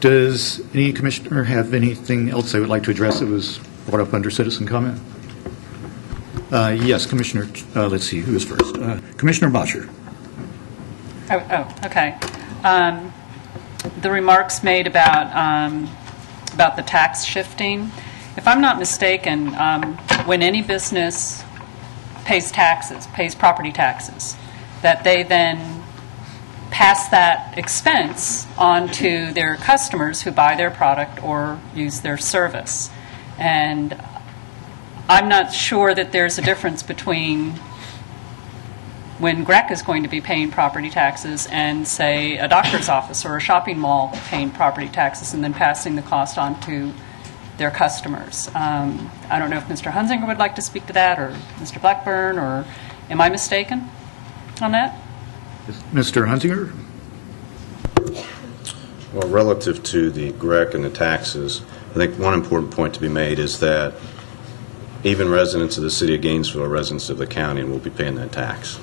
Does any commissioner have anything else they would like to address that was brought up under citizen comment? Yes, Commissioner, let's see, who is first? Commissioner Bottcher. Okay. The remarks made about the tax shifting. If I'm not mistaken, when any business pays taxes, pays property taxes, that they then pass that expense on to their customers who buy their product or use their service. And I'm not sure that there's a difference between when GREC is going to be paying property taxes and, say, a doctor's office or a shopping mall paying property taxes and then passing the cost on to their customers. I don't know if Mr. Hunzinger would like to speak to that, or Mr. Blackburn, or am I mistaken on that? Mr. Hunzinger? Well, relative to the GREC and the taxes, I think one important point to be made is that even residents of the city of Gainesville are residents of the county and will be paying that tax.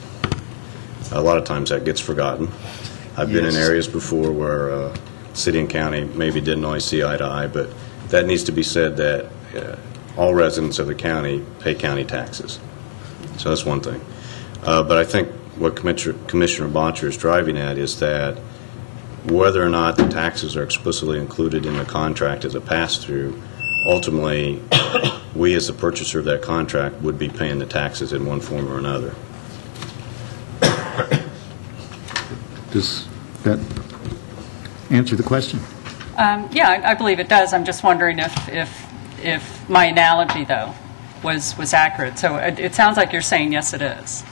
A lot of times that gets forgotten. I've been in areas before where city and county maybe didn't always see eye to eye, but that needs to be said that all residents of the county pay county taxes. So that's one thing. But I think what Commissioner Bottcher is driving at is that whether or not the taxes are explicitly included in the contract as a pass-through, ultimately we as the purchaser of that contract would be paying the taxes in one form or another. Does that answer the question? Yeah, I believe it does. I'm just wondering if my analogy, though, was accurate. So it sounds like you're saying yes, it is.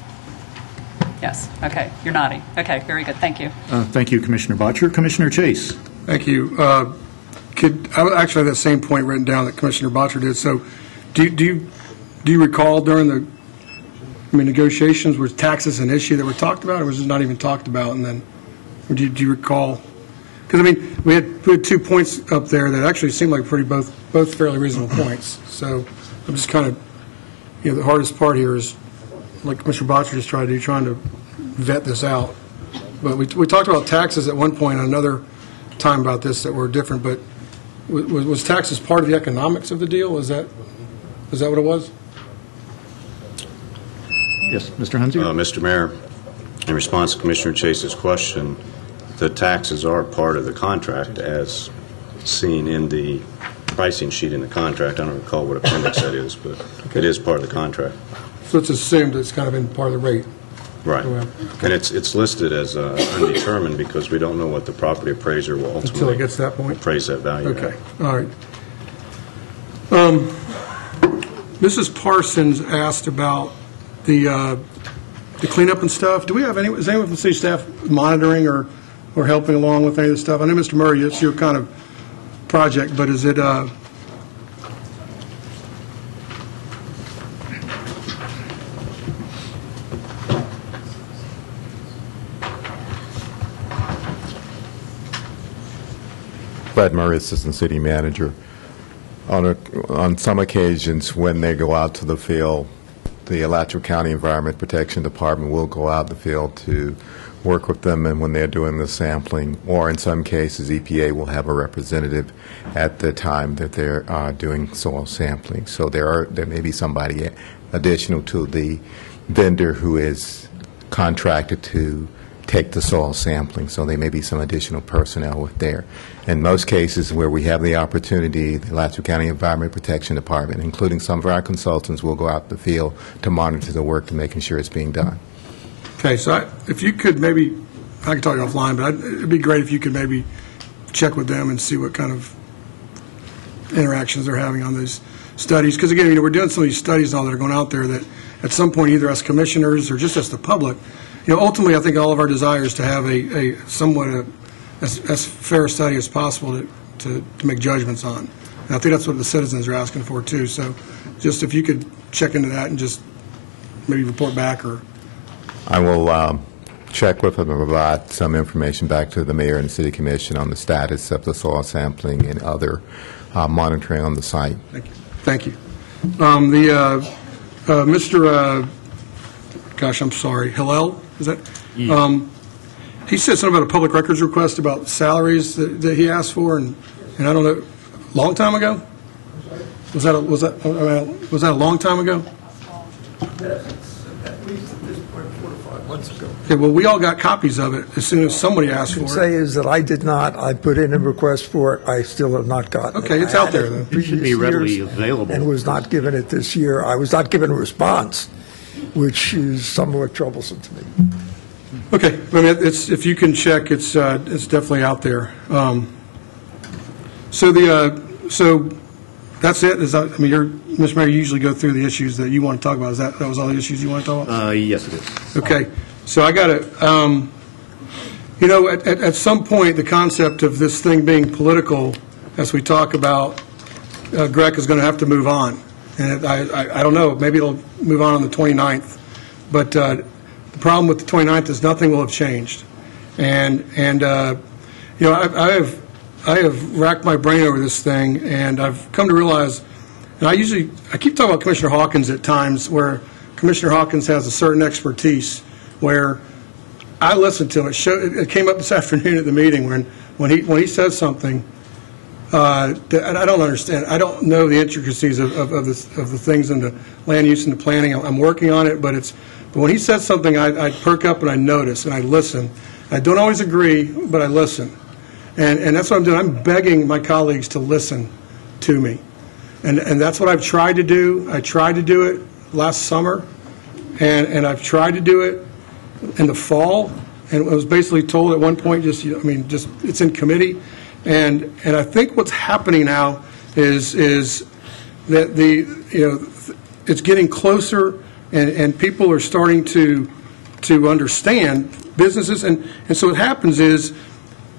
Yes. Okay. You're nodding. Okay. Very good. Thank you. Thank you, Commissioner Bottcher. Commissioner Chase. Thank you. I actually have that same point written down that Commissioner Bottcher did. So, do you recall during the negotiations, was taxes an issue that were talked about, or was it not even talked about? And then, or do you recall? Because we had 2 points up there that actually seemed like both fairly reasonable points. So I'm just kind of, the hardest part here is, like Commissioner Bottcher just tried to do, trying to vet this out. But we talked about taxes at one point, another time about this that were different. But was taxes part of the economics of the deal? Is that what it was? Yes, Mr. Hunzinger. Mr. Mayor, in response to Commissioner Chase's question, the taxes are part of the contract as seen in the pricing sheet in the contract. I don't recall what appendix that is, but it is part of the contract. So it's assumed it's kind of in part of the rate. Right. Okay. And it's listed as undetermined because we don't know what the property appraiser will ultimately until it gets to that point? Appraise that value. Okay. All right. Mrs. Parsons asked about the cleanup and stuff. Do we have is anyone from the city staff monitoring or helping along with any of this stuff? I know, Mr. Murray, it's your kind of project, but is it Brad Murray, Assistant City Manager. On some occasions when they go out to the field, the Alachua County Environment Protection Department will go out in the field to work with them, and when they're doing the sampling, or in some cases EPA will have a representative at the time that they're doing soil sampling. So there may be somebody additional to the vendor who is contracted to take the soil sampling, so there may be some additional personnel with there. In most cases where we have the opportunity, the Alachua County Environment Protection Department, including some of our consultants, will go out in the field to monitor the work and making sure it's being done. Okay, so if you could maybe, I can talk offline, but it'd be great if you could maybe check with them and see what kind of interactions they're having on these studies. Because again, we're doing some of these studies now that are going out there that at some point, either as commissioners or just as the public, ultimately I think all of our desire is to have a somewhat as fair a study as possible to make judgments on. And I think that's what the citizens are asking for too. So just if you could check into that and just maybe report back, or I will check with them and provide some information back to the mayor and the city commission on the status of the soil sampling and other monitoring on the site. Thank you. Mr. Gosh, I'm sorry, Hillel, is that? Yeah. he said something about a public records request about salaries that he asked for, and I don't know, long time ago? Was that a long time ago? At least at this point, 4 to 5 months ago. Okay, well, we all got copies of it as soon as somebody asked What I for can it. say is that I did not. I put in a request for it. I still have not gotten it. Okay, it's I out had there, in though. It should be previous readily years available. And was not given it this year. I was not given a response, which is somewhat troublesome to me. Okay, I mean, if you can check, it's definitely out there. So that's it? Mr. Mayor, you usually go through the issues that you want to talk about. That was all the issues you want to talk about? Yes, it is. Okay, so I got to, at some point, the concept of this thing being political, as we talk about, GREC is going to have to move on. And I don't know, maybe it'll move on the 29th. But the problem with the 29th is nothing will have changed. And I have racked my brain over this thing, and I've come to realize, and I keep talking about Commissioner Hawkins at times, where Commissioner Hawkins has a certain expertise, where I listen to him. It came up this afternoon at the meeting when he says something that I don't understand. I don't know the intricacies of the things in the land use and the planning. I'm working on it, but when he says something, I perk up and I notice and I listen. I don't always agree, but I listen. And that's what I'm doing. I'm begging my colleagues to listen to me. And that's what I've tried to do. I tried to do it last summer, and I've tried to do it in the fall, and I was basically told at one point, just it's in committee. And I think what's happening now is that it's getting closer, and people are starting to understand businesses. And so what happens is,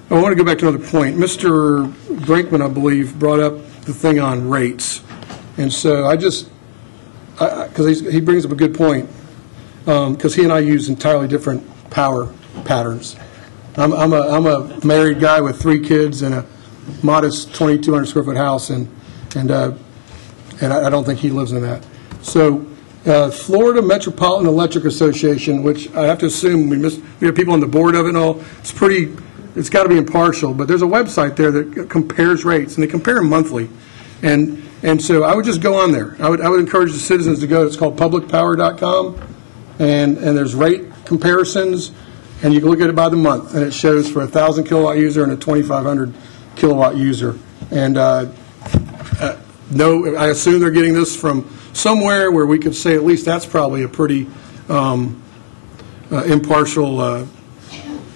I want to go back to another point. Mr. Brinkman, I believe, brought up the thing on rates. And so because he brings up a good point, because he and I use entirely different power patterns. I'm a married guy with 3 kids and a modest 2,200 square foot house, and I don't think he lives in that. So Florida Metropolitan Electric Association, which I have to assume we have people on the board of it and all, it's got to be impartial, but there's a website there that compares rates, and they compare them monthly. And so I would just go on there. I would encourage the citizens to go. It's called publicpower.com, and there's rate comparisons, and you can look at it by the month, and it shows for a 1,000 kilowatt user and a 2,500 kilowatt user. And I assume they're getting this from somewhere where we could say at least that's probably a pretty impartial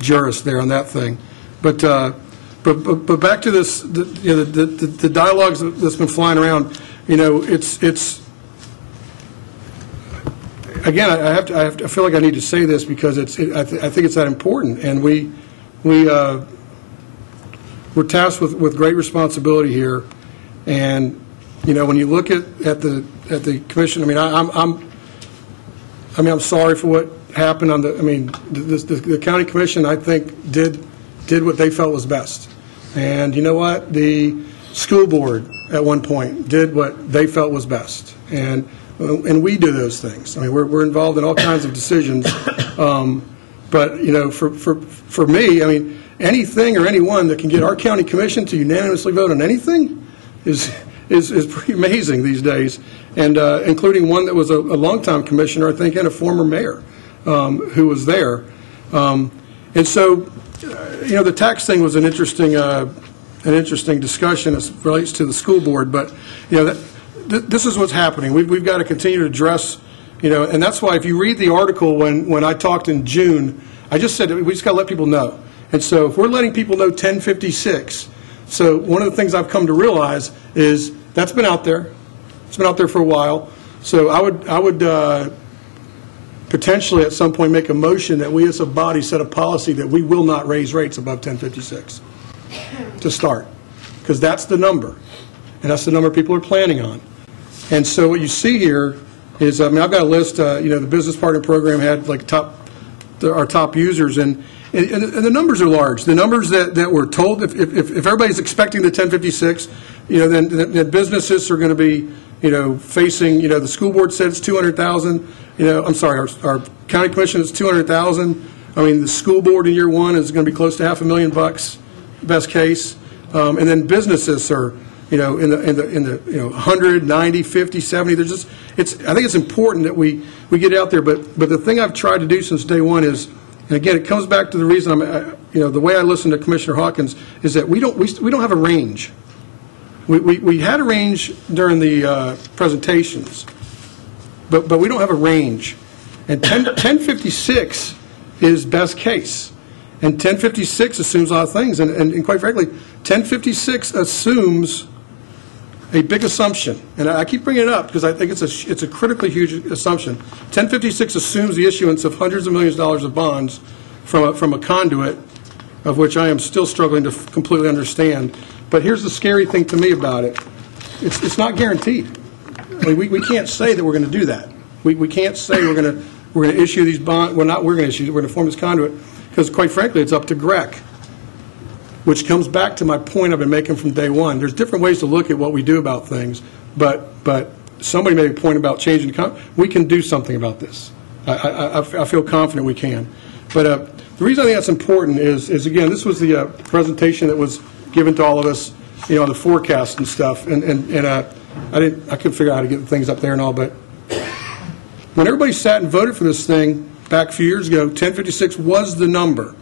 jurist there on that thing. But back to this, the dialogues that's been flying around. It's again, I feel like I need to say this because I think it's that important, and we're tasked with great responsibility here. And when you look at the commission, I'm sorry for what happened on the county commission. I think did what they felt was best. And you know what? The school board at one point did what they felt was best. And we do those things. We're involved in all kinds of decisions. But for me, anything or anyone that can get our county commission to unanimously vote on anything is pretty amazing these days. And including one that was a longtime commissioner, I think, and a former mayor who was there. And so, the tax thing was an interesting discussion as it relates to the school board. But this is what's happening. We've got to continue to address, and that's why if you read the article when I talked in June, I just said we just got to let people know. And so if we're letting people know 1056, so one of the things I've come to realize is that's been out there. It's been out there for a while. So I would potentially at some point make a motion that we as a body set a policy that we will not raise rates above 1056 to start, because that's the number, and that's the number people are planning on. And so what you see here is, I've got a list. The business partner program had like our top users, and the numbers are large. The numbers that we're told, if everybody's expecting the 1056, then businesses are going to be, facing, the school board said it's 200,000. I'm sorry, our county commission is 200,000. I mean, the school board in year one is going to be close to $500,000, best case. And then businesses are, in the 100, 90, 50, 70. There's just, I think it's important that we get out there. But the thing I've tried to do since day one is, and again, it comes back to the reason the way I listen to Commissioner Hawkins is that we don't have a range. We had a range during the presentations, but we don't have a range. And 1056 is best case. And 1056 assumes a lot of things. And quite frankly, 1056 assumes a big assumption. And I keep bringing it up because I think it's a critically huge assumption. 1056 assumes the issuance of hundreds of millions of dollars of bonds from a conduit, of which I am still struggling to completely understand. But here's the scary thing to me about it. It's not guaranteed. I mean, we can't say that we're going to do that. We can't say we're going to issue these bonds. Well, not we're going to issue. We're going to form this conduit because, quite frankly, it's up to GREC, which comes back to my point I've been making from day one. There's different ways to look at what we do about things, but somebody made a point about changing the we can do something about this. I feel confident we can. But the reason I think that's important is again, this was the presentation that was given to all of us, on the forecast and stuff, and I couldn't figure out how to get things up there and all, but when everybody sat and voted for this thing back a few years ago, 1056 was the number.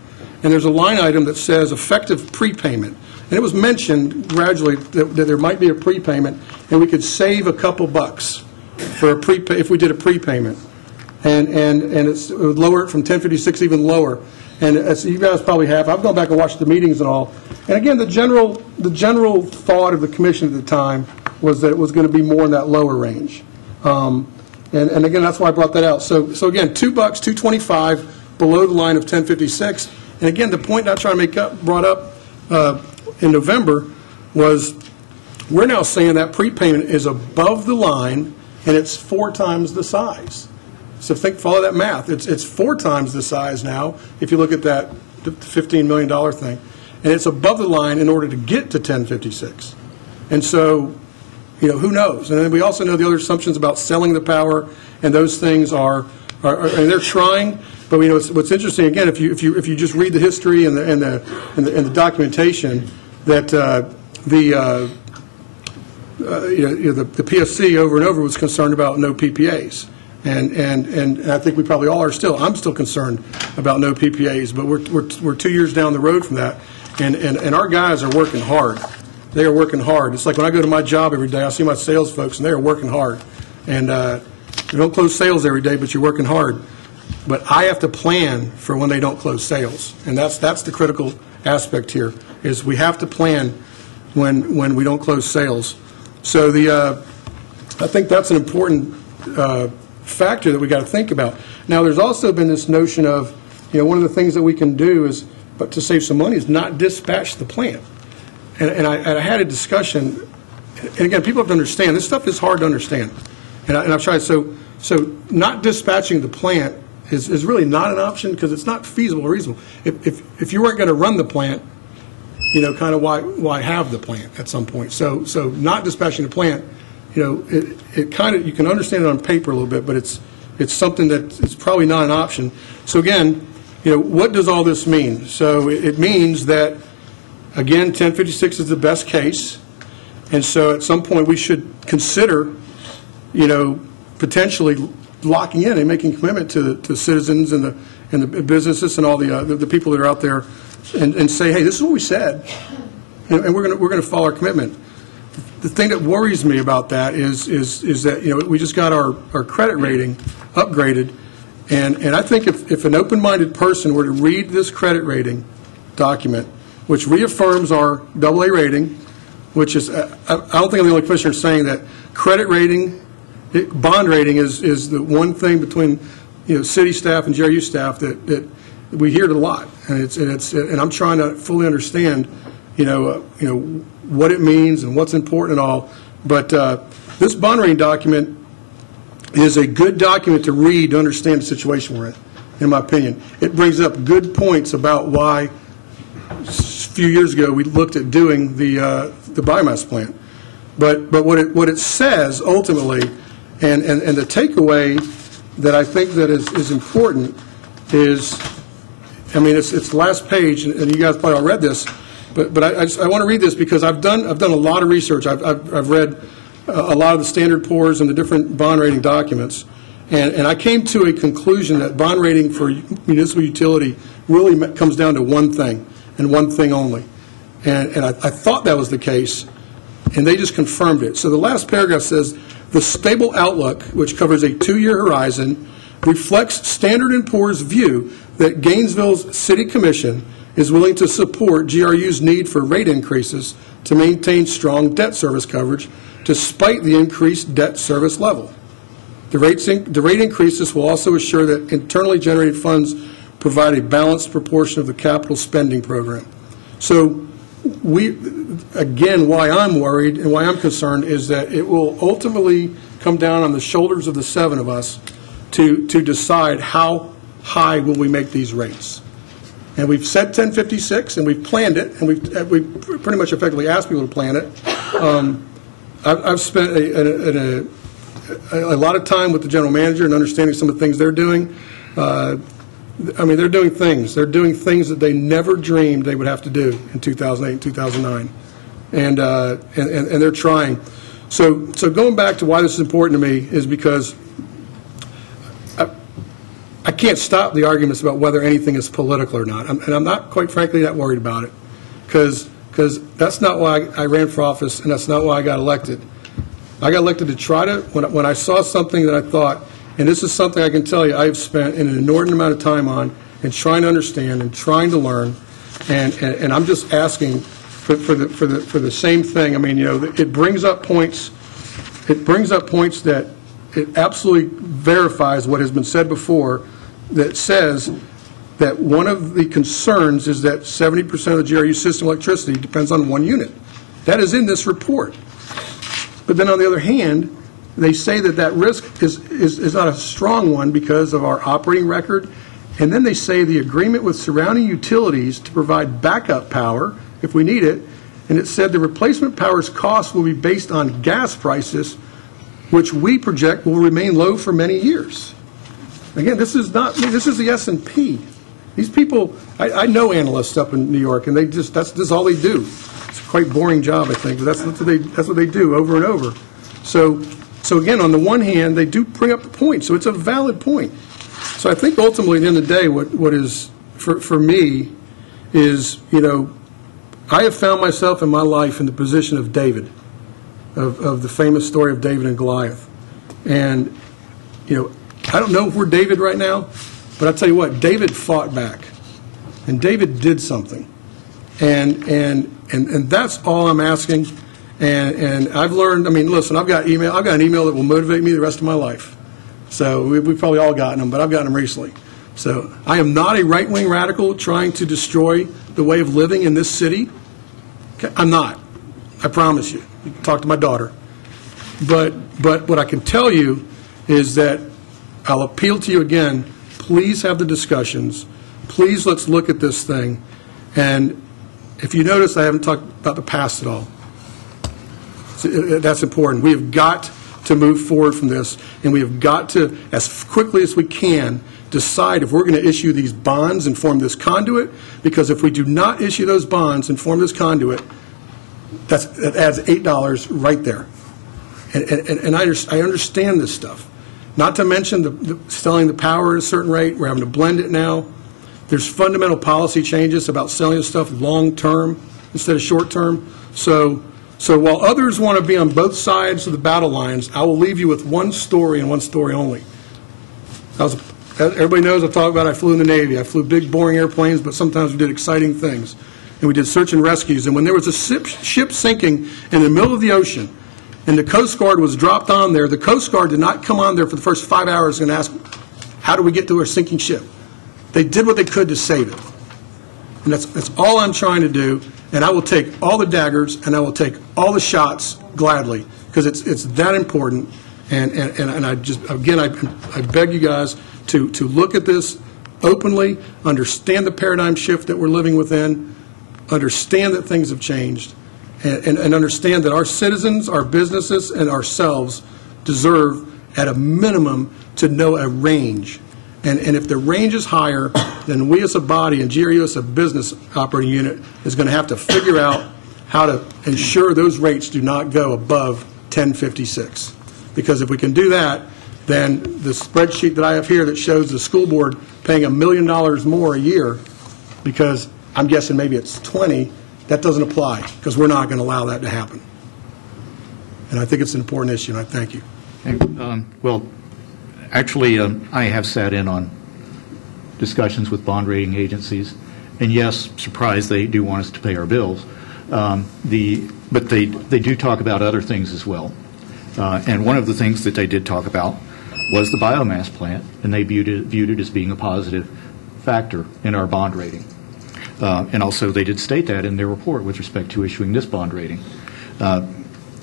And there's a line item that says effective prepayment. And it was mentioned gradually that there might be a prepayment, and we could save a couple bucks for a if we did a prepayment. And it would lower it from 1056 even lower. And as you guys probably have, I've gone back and watched the meetings and all. And again, the general thought of the commission at the time was that it was going to be more in that lower range. And again, that's why I brought that out. So again, $2, $2.25 below the line of 1056. And again, the point I'm trying to brought up in November was we're now saying that prepayment is above the line and it's 4 times the size. So follow that math. It's 4 times the size now if you look at that $15 million thing. And it's above the line in order to get to 1056. And so, who knows? And then we also know the other assumptions about selling the power, and those things are and they're trying. But what's interesting again, if you just read the history and the documentation, that the PSC over and over was concerned about no PPAs, and I think we probably all are still. I'm still concerned about no PPAs, but we're 2 years down the road from that, and our guys are working hard. They are working hard. It's like when I go to my job every day, I see my sales folks, and they are working hard. And you don't close sales every day, but you're working hard. But I have to plan for when they don't close sales, and that's the critical aspect here. Is we have to plan when we don't close sales. So I think that's an important factor that we got to think about. Now, there's also been this notion of one of the things that we can do is, but to save some money, is not dispatch the plant. And I had a discussion, and again, people have to understand, this stuff is hard to understand. And I've tried, so not dispatching the plant is really not an option because it's not feasible or reasonable. If you weren't going to run the plant, kind of why have the plant at some point? So not dispatching the plant, it kind of, you can understand it on paper a little bit, but it's something that it's probably not an option. So again, what does all this mean? So it means that, again, 1056 is the best case, and so at some point we should consider, potentially locking in and making commitment to citizens and the businesses and all the people that are out there, and say, hey, this is what we said, and we're going to follow our commitment. The thing that worries me about that is that we just got our credit rating upgraded, and I think if an open-minded person were to read this credit rating document, which reaffirms our AA rating, which is, I don't think I'm the only commissioner saying that credit rating, bond rating is the one thing between city staff and GRU staff that we hear it a lot, and I'm trying to fully understand what it means and what's important and all. But this bond rating document is a good document to read to understand the situation we're in my opinion. It brings up good points about why a few years ago we looked at doing the biomass plant. But what it says ultimately, and the takeaway that I think that is important is I mean, it's the last page, and you guys probably all read this, but I want to read this because I've done a lot of research. I've read a lot of the Standard & Poor's and the different bond rating documents, and I came to a conclusion that bond rating for municipal utility really comes down to one thing, and one thing only. And I thought that was the case, and they just confirmed it. So the last paragraph says, the stable outlook, which covers a 2-year horizon, reflects Standard & Poor's view that Gainesville's City Commission is willing to support GRU's need for rate increases to maintain strong debt service coverage despite the increased debt service level. The rate increases will also assure that internally generated funds provide a balanced proportion of the capital spending program. So again, why I'm worried and why I'm concerned is that it will ultimately come down on the shoulders of the 7 of us to decide how high will we make these rates. And we've said 1056, and we've planned it, and we've pretty much effectively asked people to plan it. I've spent a lot of time with the general manager and understanding some of the things they're doing. I mean, they're doing things. They're doing things that they never dreamed they would have to do in 2008 and 2009. And they're trying. So going back to why this is important to me is because I can't stop the arguments about whether anything is political or not. And I'm not, quite frankly, that worried about it. Because that's not why I ran for office, and that's not why I got elected. I got elected to try to, when I saw something that I thought, and this is something I can tell you I've spent an inordinate amount of time on and trying to understand and trying to learn, and I'm just asking for the same thing. I mean, you know, it brings up points. It brings up points that it absolutely verifies what has been said before, that says that one of the concerns is that 70% of the GRU system electricity depends on one unit. That is in this report. But then on the other hand, they say that that risk is not a strong one because of our operating record. And then they say the agreement with surrounding utilities to provide backup power if we need it. And it said the replacement power's cost will be based on gas prices, which we project will remain low for many years. Again, this is the S&P. These people, I know analysts up in New York, and that's all they do. It's a quite boring job, I think, but that's what they do over and over. So again, on the one hand, they do bring up the point, so it's a valid point. So I think ultimately, at the end of the day, what is, for me, is, you know, I have found myself in my life in the position of David, of the famous story of David and Goliath. And, you know, I don't know if we're David right now, but I'll tell you what, David fought back, and David did something. And that's all I'm asking. And I've learned, I mean, listen, I've got an email that will motivate me the rest of my life. So we've probably all gotten them, but I've gotten them recently. So I am not a right-wing radical trying to destroy the way of living in this city. Okay? I'm not. I promise you. You can talk to my daughter. But what I can tell you is that I'll appeal to you again. Please have the discussions. Please let's look at this thing. And if you notice, I haven't talked about the past at all. So that's important. We have got to move forward from this, and we have got to, as quickly as we can, decide if we're going to issue these bonds and form this conduit, because if we do not issue those bonds and form this conduit, that adds $8 right there. And I understand this stuff. Not to mention selling the power at a certain rate. We're having to blend it now. There's fundamental policy changes about selling this stuff long-term instead of short-term. So while others want to be on both sides of the battle lines, I will leave you with one story and one story only. Everybody knows I flew in the Navy. I flew big, boring airplanes, but sometimes we did exciting things. And we did search and rescues. And when there was a ship sinking in the middle of the ocean, and the Coast Guard was dropped on there, the Coast Guard did not come on there for the first 5 hours and ask, how do we get to our sinking ship? They did what they could to save it. And that's all I'm trying to do. And I will take all the daggers and I will take all the shots gladly, because it's that important. And I just, again, I beg you guys to look at this openly, understand the paradigm shift that we're living within, understand that things have changed, and understand that our citizens, our businesses, and ourselves deserve, at a minimum, to know a range. And if the range is higher, then we as a body and GRU as a business operating unit is going to have to figure out how to ensure those rates do not go above 1056. Because if we can do that, then the spreadsheet that I have here that shows the school board paying $1 million more a year, because I'm guessing maybe it's 20, that doesn't apply, because we're not going to allow that to happen. And I think it's an important issue, and I thank you. Well, actually, I have sat in on discussions with bond rating agencies, and yes, surprised they do want us to pay our bills. But they do talk about other things as well. And one of the things that they did talk about was the biomass plant, and they viewed it as being a positive factor in our bond rating. And also, they did state that in their report with respect to issuing this bond rating.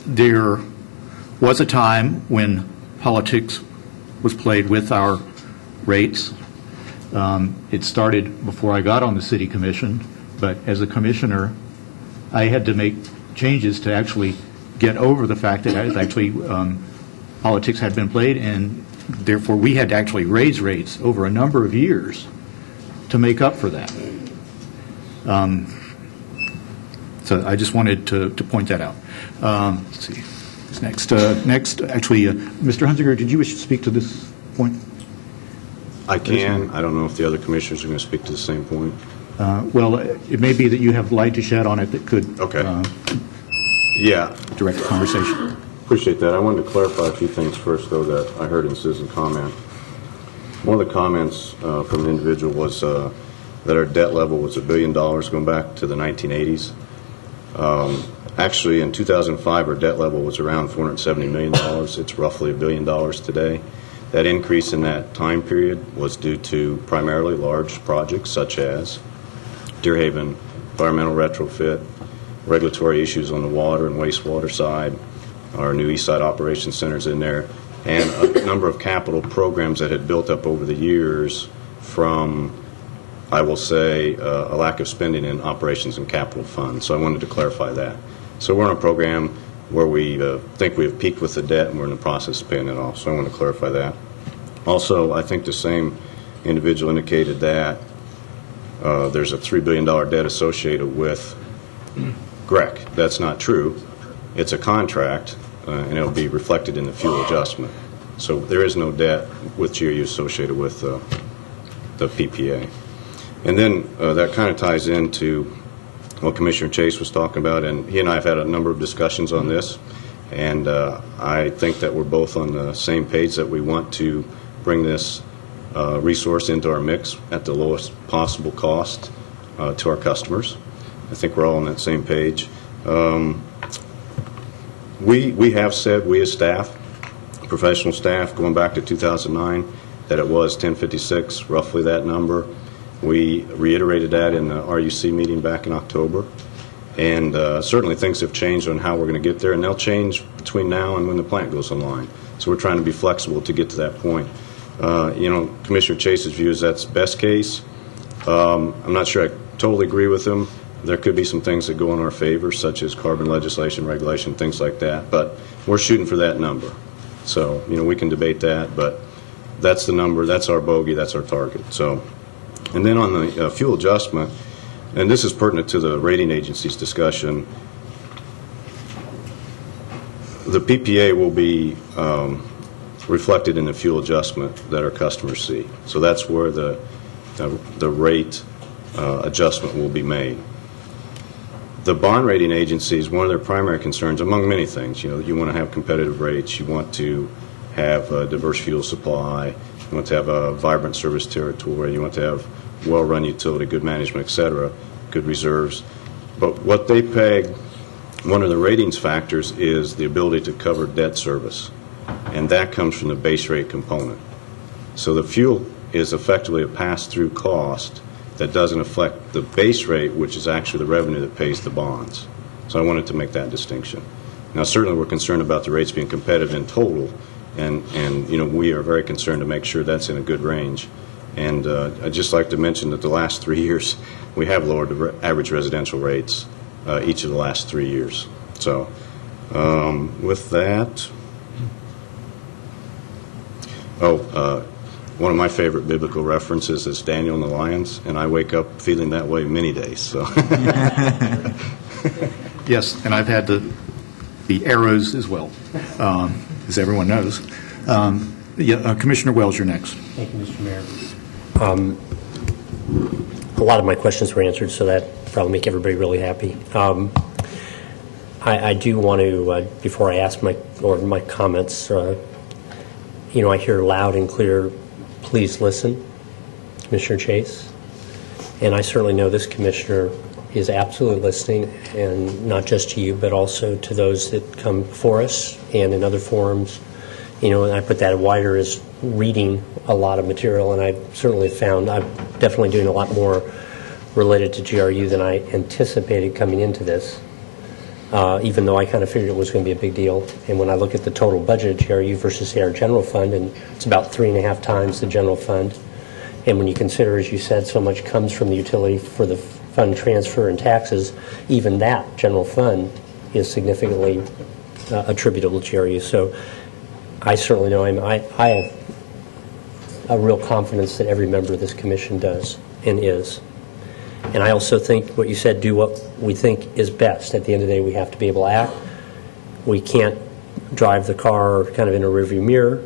There was a time when politics was played with our rates. It started before I got on the city commission, but as a commissioner, I had to make changes to actually get over the fact that actually politics had been played, and therefore we had to actually raise rates over a number of years to make up for that. So I just wanted to point that out. Let's see. Who's next? Actually, Mr. Hunziker, did you wish to speak to this point? I can. I don't know if the other commissioners are going to speak to the same point. Well, it may be that you have light to shed on it that could direct the conversation. Appreciate that. I wanted to clarify a few things first, though, that I heard in citizen comment. One of the comments from an individual was that our debt level was $1 billion going back to the 1980s. Actually, in 2005, our debt level was around $470 million. It's roughly $1 billion today. That increase in that time period was due to primarily large projects such as Deer Haven environmental retrofit, regulatory issues on the water and wastewater side, our new East Side Operations Centers in there, and a number of capital programs that had built up over the years from, I will say, a lack of spending in operations and capital funds. So I wanted to clarify that. So we're on a program where we think we have peaked with the debt and we're in the process of paying it off. So I want to clarify that. Also, I think the same individual indicated that there's a $3 billion debt associated with GREC. That's not true. It's a contract, and it'll be reflected in the fuel adjustment. So there is no debt with GRU associated with the PPA. And then that kind of ties into what Commissioner Chase was talking about, and he and I have had a number of discussions on this, and I think that we're both on the same page that we want to bring this resource into our mix at the lowest possible cost to our customers. I think we're all on that same page. We have said, we as staff, professional staff, going back to 2009, that it was 1056, roughly that number. We reiterated that in the RUC meeting back in October. And certainly things have changed on how we're going to get there, and they'll change between now and when the plant goes online. So we're trying to be flexible to get to that point. You know, Commissioner Chase's view is that's best case. I'm not sure I totally agree with him. There could be some things that go in our favor, such as carbon legislation, regulation, things like that. But we're shooting for that number. So, you know, we can debate that, but that's the number, that's our bogey, that's our target. So, and then on the fuel adjustment, and this is pertinent to the rating agency's discussion, the PPA will be reflected in the fuel adjustment that our customers see. So that's where the rate adjustment will be made. The bond rating agencies, one of their primary concerns, among many things, you know, you want to have competitive rates, you want to have a diverse fuel supply, you want to have a vibrant service territory, you want to have well-run utility, good management, et cetera, good reserves. But what they peg, one of the ratings factors is the ability to cover debt service, and that comes from the base rate component. So the fuel is effectively a pass-through cost that doesn't affect the base rate, which is actually the revenue that pays the bonds. So I wanted to make that distinction. Now, certainly we're concerned about the rates being competitive in total, and you know, we are very concerned to make sure that's in a good range. And I'd just like to mention that the last 3 years, we have lowered the average residential rates each of the last 3 years. So with that, one of my favorite biblical references is Daniel and the lions, and I wake up feeling that way many days. So, Yes, and I've had the arrows as well, as everyone knows. Commissioner Wells, you're next. Thank you, Mr. Mayor. A lot of my questions were answered, so that probably make everybody really happy. I do want to, before I ask my comments, I hear loud and clear, please listen, Commissioner Chase. And I certainly know this commissioner is absolutely listening, and not just to you, but also to those that come before us and in other forums. And I put that wider as reading a lot of material, and I've certainly found I'm definitely doing a lot more related to GRU than I anticipated coming into this, even though I kind of figured it was going to be a big deal. And when I look at the total budget of GRU versus our general fund, and it's about 3.5 times the general fund, and when you consider, as you said, so much comes from the utility for the fund transfer and taxes, even that general fund is significantly attributable to GRU. So I certainly know I have a real confidence that every member of this commission does and is. And I also think what you said, do what we think is best. At the end of the day, we have to be able to act. We can't drive the car kind of in a rearview mirror.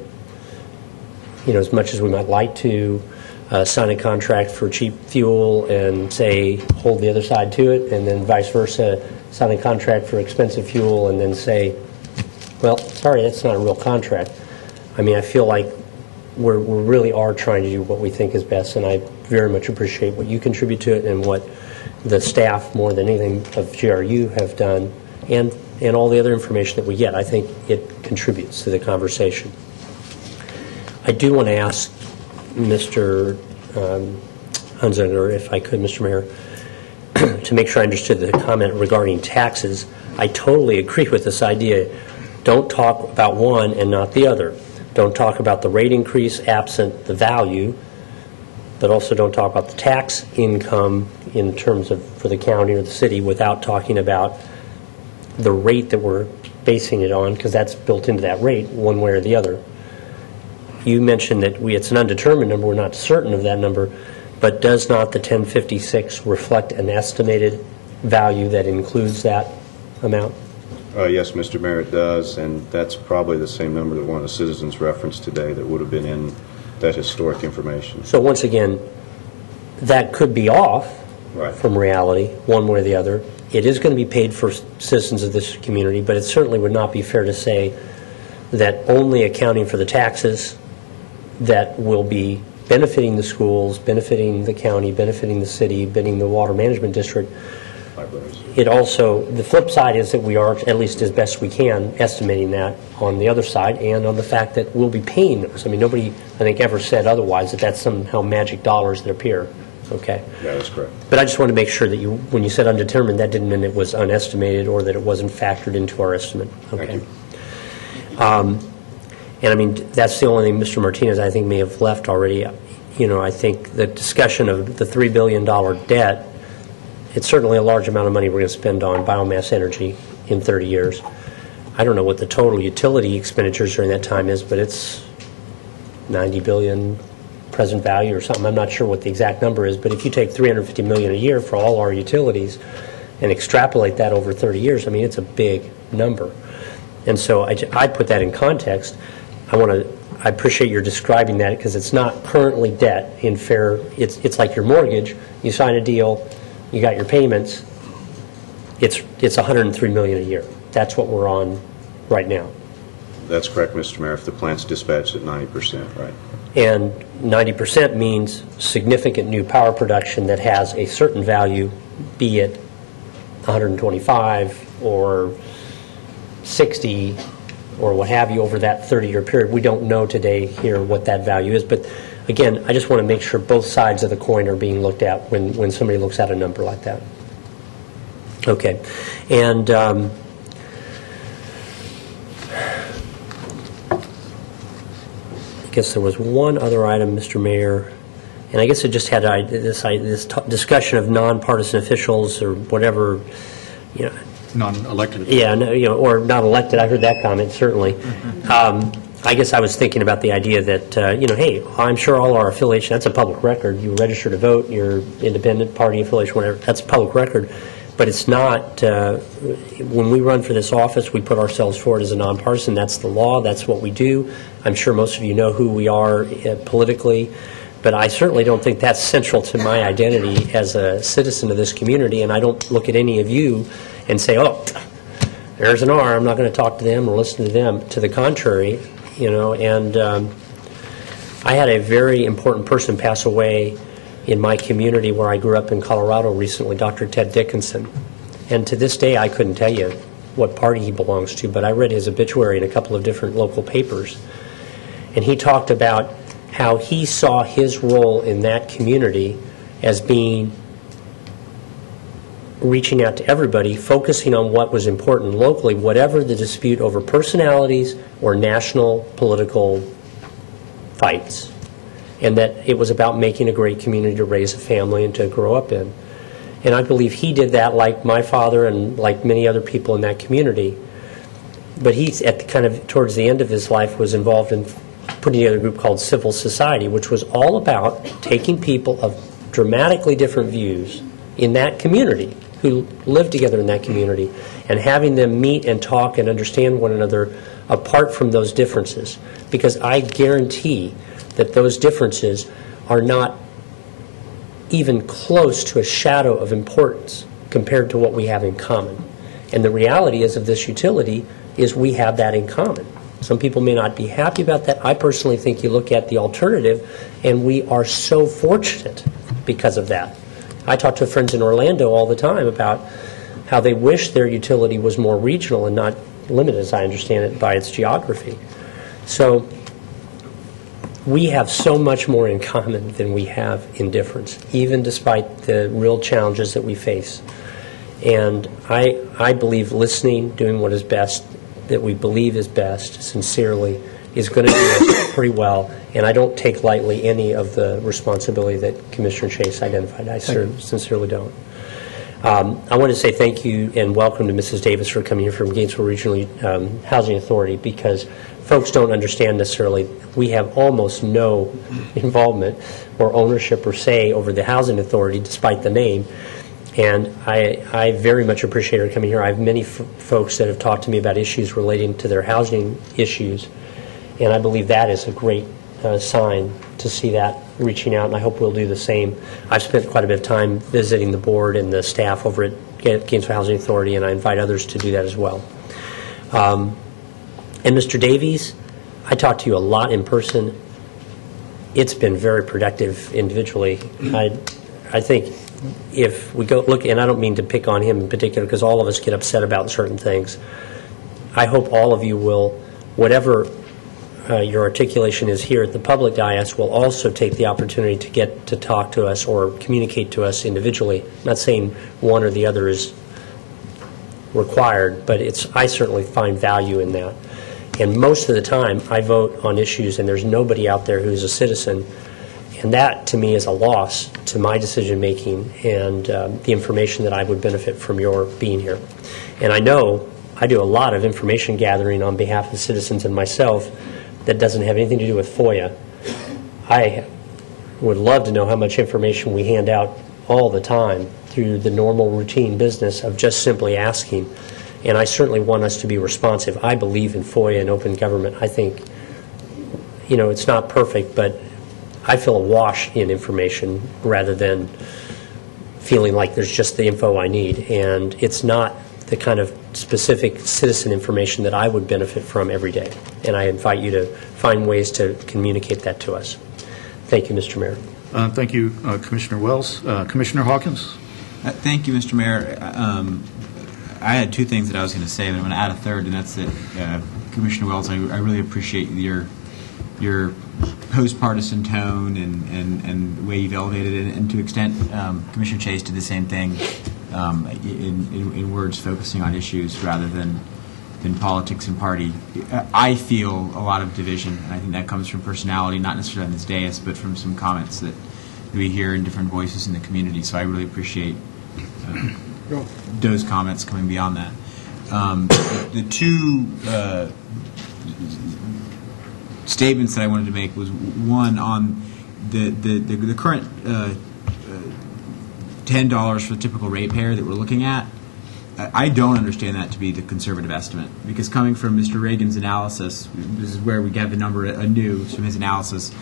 As much as we might like to sign a contract for cheap fuel and say, hold the other side to it, and then vice versa, sign a contract for expensive fuel and then say, well, sorry, that's not a real contract. I mean, I feel like we really are trying to do what we think is best, and I very much appreciate what you contribute to it and what the staff, more than anything, of GRU have done, and all the other information that we get. I think it contributes to the conversation. I do want to ask Mr. Hunzinger, if I could, Mr. Mayor, to make sure I understood the comment regarding taxes. I totally agree with this idea. Don't talk about one and not the other. Don't talk about the rate increase absent the value, but also don't talk about the tax income in terms of for the county or the city without talking about the rate that we're basing it on, because that's built into that rate one way or the other. You mentioned that it's an undetermined number. We're not certain of that number, but does not the 1056 reflect an estimated value that includes that amount? Yes, Mr. Mayor, it does, and that's probably the same number that one of the citizens referenced today that would have been in that historic information. So once again, that could be off from reality, one way or the other. It is going to be paid for citizens of this community, but it certainly would not be fair to say that only accounting for the taxes that will be benefiting the schools, benefiting the county, benefiting the city, benefiting the water management district. It also, the flip side is that we are, at least as best we can, estimating that on the other side, and on the fact that we'll be paying those. I mean, nobody, I think, ever said otherwise, that that's somehow magic dollars that appear. Okay. Yeah, that's correct. But I just want to make sure that you, when you said undetermined, that didn't mean it was unestimated or that it wasn't factored into our estimate. Okay. Thank you. And I mean, that's the only thing Mr. Martinez, I think, may have left already. I think the discussion of the $3 billion debt, it's certainly a large amount of money we're going to spend on biomass energy in 30 years. I don't know what the total utility expenditures during that time is, but it's 90 billion present value or something. I'm not sure what the exact number is, but if you take $350 million a year for all our utilities and extrapolate that over 30 years, I mean, it's a big number. And so I put that in context. I appreciate your describing that, because it's not currently debt in fair. It's like your mortgage. You sign a deal, you got your payments. It's $103 million a year. That's what we're on right now. That's correct, Mr. Mayor, if the plant's dispatched at 90%, right? And 90% means significant new power production that has a certain value, be it 125 or 60 or what have you over that 30-year period. We don't know today here what that value is. But again, I just want to make sure both sides of the coin are being looked at when somebody looks at a number like that. Okay. And I guess there was one other item, Mr. Mayor, and I guess it just had this discussion of nonpartisan officials or whatever, Non-elected. Yeah, no, or not elected. I heard that comment, certainly. I guess I was thinking about the idea that, hey, I'm sure all our affiliation, that's a public record. You register to vote, your independent party affiliation, whatever, that's a public record. But it's not, when we run for this office, we put ourselves forward as a nonpartisan. That's the law. That's what we do. I'm sure most of you know who we are politically. But I certainly don't think that's central to my identity as a citizen of this community. And I don't look at any of you and say, oh, there's an R, I'm not going to talk to them or listen to them. To the contrary, and I had a very important person pass away in my community where I grew up in Colorado recently, Dr. Ted Dickinson. And to this day, I couldn't tell you what party he belongs to, but I read his obituary in a couple of different local papers. And he talked about how he saw his role in that community as being reaching out to everybody, focusing on what was important locally, whatever the dispute over personalities or national political fights. And that it was about making a great community to raise a family and to grow up in. And I believe he did that like my father and like many other people in that community. But he's towards the end of his life was involved in putting together a group called Civil Society, which was all about taking people of dramatically different views in that community who lived together in that community and having them meet and talk and understand one another apart from those differences. Because I guarantee that those differences are not even close to a shadow of importance compared to what we have in common. And the reality is of this utility is we have that in common. Some people may not be happy about that. I personally think you look at the alternative, and we are so fortunate because of that. I talk to friends in Orlando all the time about how they wish their utility was more regional and not limited, as I understand it, by its geography. So we have so much more in common than we have in difference, even despite the real challenges that we face. And I believe listening, doing what is best, that we believe is best, sincerely, is going to do us pretty well. And I don't take lightly any of the responsibility that Commissioner Chase identified. I sincerely don't. I want to say thank you and welcome to Mrs. Davis for coming here from Gainesville Regional Housing Authority, because folks don't understand necessarily. We have almost no involvement or ownership or say over the housing authority, despite the name. And I very much appreciate her coming here. I have many folks that have talked to me about issues relating to their housing issues, and I believe that is a great sign to see that reaching out, and I hope we'll do the same. I've spent quite a bit of time visiting the board and the staff over at Gainesville Housing Authority, and I invite others to do that as well. And Mr. Davies, I talked to you a lot in person. It's been very productive individually. I think if we go look, and I don't mean to pick on him in particular because all of us get upset about certain things, I hope all of you will, whatever your articulation is here at the public dais, will also take the opportunity to get to talk to us or communicate to us individually. I'm not saying one or the other is required, but I certainly find value in that. And most of the time, I vote on issues, and there's nobody out there who's a citizen. And that, to me, is a loss to my decision-making and the information that I would benefit from your being here. And I know I do a lot of information gathering on behalf of citizens and myself that doesn't have anything to do with FOIA. I would love to know how much information we hand out all the time through the normal routine business of just simply asking. And I certainly want us to be responsive. I believe in FOIA and open government. I think, it's not perfect, but I feel awash in information rather than feeling like there's just the info I need. And it's not the kind of specific citizen information that I would benefit from every day. And I invite you to find ways to communicate that to us. Thank you, Mr. Mayor. Thank you, Commissioner Wells. Commissioner Hawkins? Thank you, Mr. Mayor. I had two things that I was going to say, but I'm going to add a third, and that's that, Commissioner Wells, I really appreciate your post-partisan tone and the way you've elevated it, and to extent Commissioner Chase did the same thing in words focusing on issues rather than politics and party. I feel a lot of division, and I think that comes from personality, not necessarily on this dais, but from some comments that we hear in different voices in the community. So I really appreciate those comments coming beyond that. The two statements that I wanted to make was, one, on the current $10 for the typical ratepayer that we're looking at. I don't understand that to be the conservative estimate, because coming from Mr. Reagan's analysis, this is where we get the number anew from his analysis.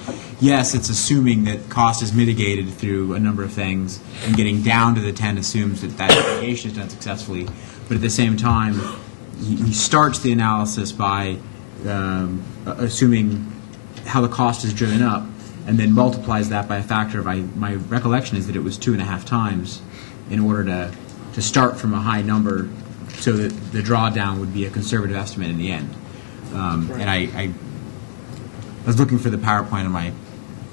Yes, it's assuming that cost is mitigated through a number of things, and getting down to the 10 assumes that that mitigation is done successfully. But at the same time, he starts the analysis by assuming how the cost is driven up, and then multiplies that by a factor of, my recollection is that it was 2.5 times in order to start from a high number so that the drawdown would be a conservative estimate in the end. And I was looking for the PowerPoint on my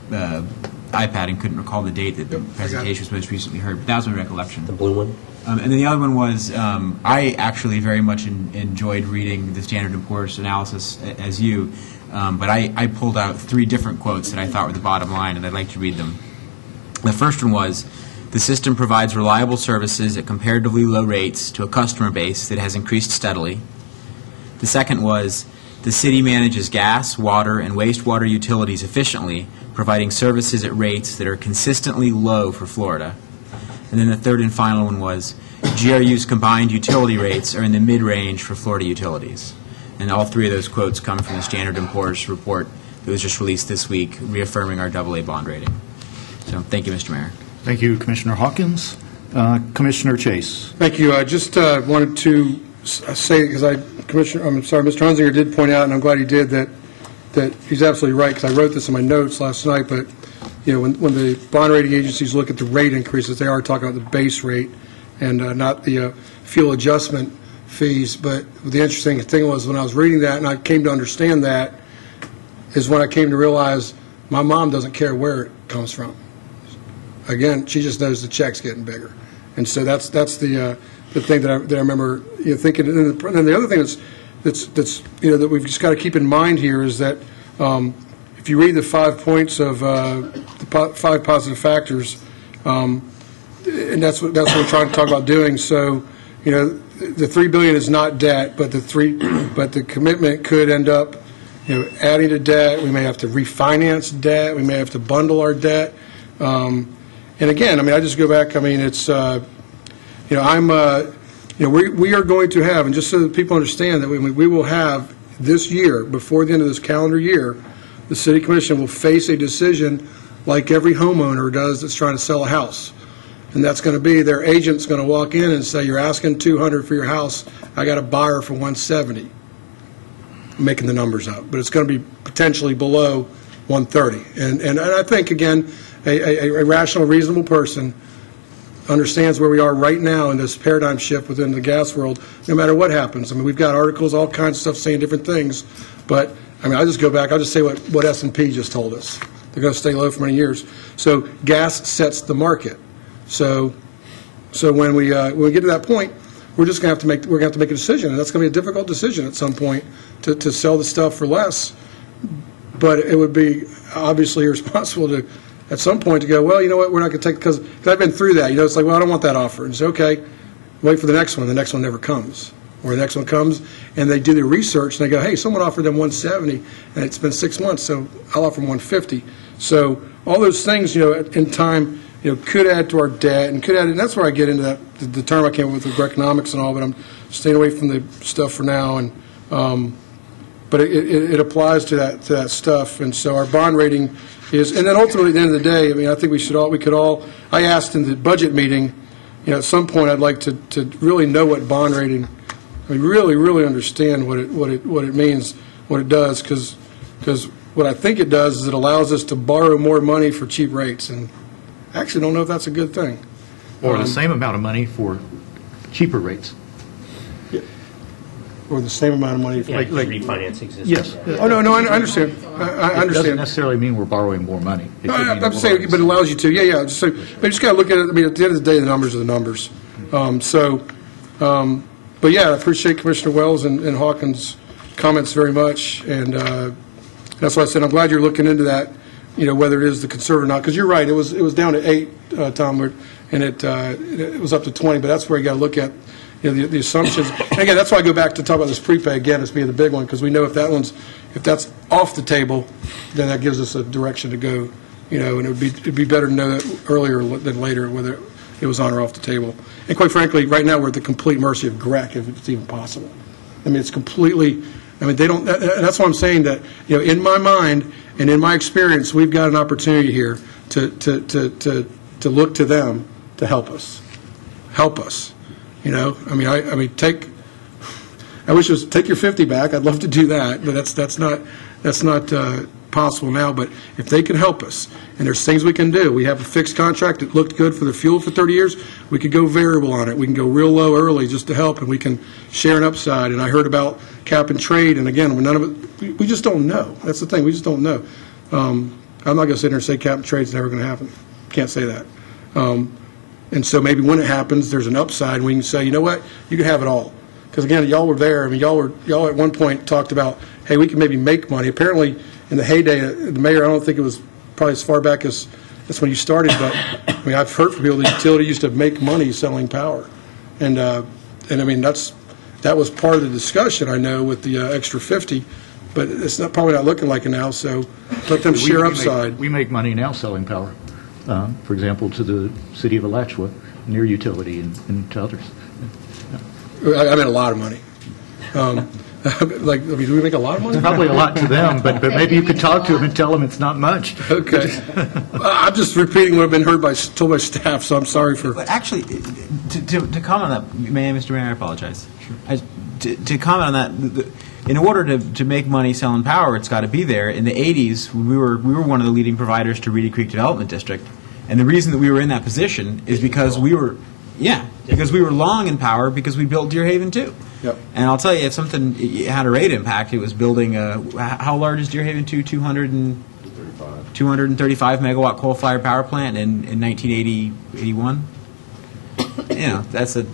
iPad and couldn't recall the date that the presentation was most recently heard, but that was my recollection. The blue one? And then the other one was, I actually very much enjoyed reading the Standard & Poor's analysis as you, but I pulled out 3 different quotes that I thought were the bottom line, and I'd like to read them. The first one was, "The system provides reliable services at comparatively low rates to a customer base that has increased steadily." The second was, "The city manages gas, water, and wastewater utilities efficiently, providing services at rates that are consistently low for Florida." And then the third and final one was, "GRU's combined utility rates are in the mid-range for Florida utilities." And all 3 of those quotes come from the Standard & Poor's report that was just released this week, reaffirming our AA bond rating. So thank you, Mr. Mayor. Thank you, Commissioner Hawkins. Commissioner Chase. Thank you. I just wanted to say, because Mr. Hunzinger did point out, and I'm glad he did, that he's absolutely right, because I wrote this in my notes last night, but when the bond rating agencies look at the rate increases, they are talking about the base rate and not the fuel adjustment fees. But the interesting thing was, when I was reading that and I came to understand that, is when I came to realize my mom doesn't care where it comes from. Again, she just knows the check's getting bigger, and so that's the thing that I remember thinking. And the other thing that's that we've just got to keep in mind here is that if you read the 5 points of the 5 positive factors, and that's what we're trying to talk about doing. So the $3 billion is not debt, but the commitment could end up adding to debt. We may have to refinance debt. We may have to bundle our debt. And again, I just go back. It's, we are going to have, and just so that people understand that we will have this year, before the end of this calendar year, the City Commission will face a decision like every homeowner does that's trying to sell a house. And that's going to be, their agent's going to walk in and say, "You're asking $200 for your house. I got a buyer for $170. I'm making the numbers up, but it's going to be potentially below $130. And I think, again, a rational, reasonable person understands where we are right now in this paradigm shift within the gas world, no matter what happens. We've got articles, all kinds of stuff saying different things, but I just go back, I'll just say what S&P just told us. They're going to stay low for many years. So gas sets the market. So when we get to that point, we're just going to have to make a decision, and that's going to be a difficult decision at some point to sell the stuff for less. But it would be obviously irresponsible to, at some point, to go, well, you know what, we're not going to take, because I've been through that. It's like, well, I don't want that offer. And say, okay, wait for the next one. The next one never comes. Or the next one comes, and they do the research, and they go, hey, someone offered them $170, and it's been 6 months, so I'll offer them $150. So all those things, in time, could add to our debt, and could add, and that's where I get into that, the term I came up with economics and all, but I'm staying away from the stuff for now. And but it applies to that stuff. And so our bond rating is, and then ultimately at the end of the day, I think we could all. I asked in the budget meeting, at some point I'd like to really know what bond rating. Really understand what it means, what it does, because what I think it does is it allows us to borrow more money for cheap rates, and I actually don't know if that's a good thing. Or the same amount of money for cheaper rates. Or the same amount of money for refinance existing. Yes. Oh, no, I understand. I It understand. doesn't necessarily mean we're borrowing more money. It could mean I'm saying, but it allows you to. Yeah. So, but you just got to look at it. At the end of the day, the numbers are the numbers. But yeah, I appreciate Commissioner Wells and Hawkins' comments very much, and that's why I said I'm glad you're looking into that. Whether it is the conservative or not, because you're right. It was down to 8, Tom, and it was up to 20. But that's where you got to look at. the assumptions. And again, that's why I go back to talk about this prepay again as being the big one, because we know if that's off the table, then that gives us a direction to go, and it'd be better to know that earlier than later whether it was on or off the table. And quite frankly, right now we're at the complete mercy of GREC if it's even possible. I mean, it's completely. I mean, they don't. That's why I'm saying that. In my mind and in my experience, we've got an opportunity here to look to them to help us. Help us. I mean, take. I wish it was take your 50 back. I'd love to do that, but that's not possible now. But if they can help us, and there's things we can do. We have a fixed contract that looked good for the fuel for 30 years. We could go variable on it. We can go real low early just to help, and we can share an upside. And I heard about cap and trade, and again, none of it. We just don't know. That's the thing. We just don't know. I'm not going to sit here and say cap and trade's never going to happen. Can't say that. And so maybe when it happens, there's an upside, and we can say, you know what, you can have it all. Because again, y'all were there. I mean, y'all at one point talked about, hey, we can maybe make money. Apparently, in the heyday, the mayor, I don't think it was probably as far back as that's when you started. But I mean, I've heard from people the utility used to make money selling power, and I mean that was part of the discussion. I know with the extra 50, but it's probably not looking like it now. So let them share upside. We make money now selling power. For example, to the city of Alachua, near utility, and to others. I meant a lot of money. Do we make a lot of money? Probably a lot to them, but maybe you could talk to them and tell them it's not much. Okay. I'm just repeating what I've been told by staff, so I'm sorry for. But actually, to comment on that, Mr. Mayor, I apologize. Sure. To comment on that, in order to make money selling power, it's got to be there. In the 80s, we were one of the leading providers to Reedy Creek Development District, and the reason that we were in that position is because we were long in power because we built Deer Haven 2. Yep. And I'll tell you, if something had a rate impact, it was building how large is Deer Haven 2? 235 megawatt coal-fired power plant in 1980, 81. That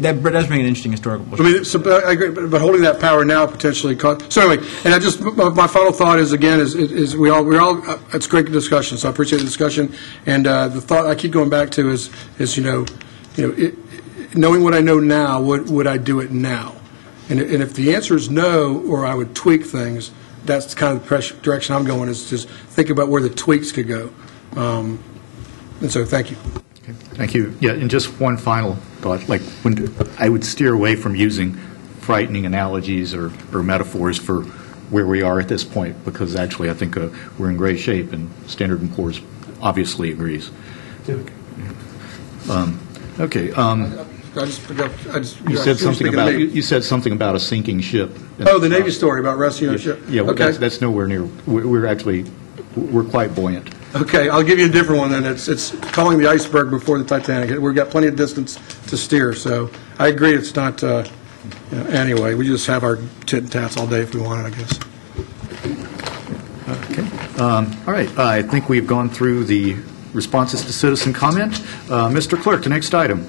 does bring an interesting historical perspective. I mean, I agree, but holding that power now potentially cost. So anyway, and my final thought is again is we all it's great discussion. So I appreciate the discussion, and the thought I keep going back to is knowing what I know now, would I do it now? And if the answer is no, or I would tweak things, that's kind of the direction I'm going, is just think about where the tweaks could go. And so thank you. Okay. Thank you. Yeah, and just one final thought. Like, when I would steer away from using frightening analogies or metaphors for where we are at this point, because actually I think we're in great shape, and Standard & Poor's obviously agrees. Okay. You said something about a sinking ship. Oh, the Navy story about rescuing a ship. Yeah, okay. That's nowhere near. We're quite buoyant. Okay, I'll give you a different one then. It's calling the iceberg before the Titanic. We've got plenty of distance to steer, so I agree it's not, anyway, we just have our tit and tats all day if we want it, I guess. Okay. All right, I think we've gone through the responses to citizen comment. Mr. Clerk, the next item.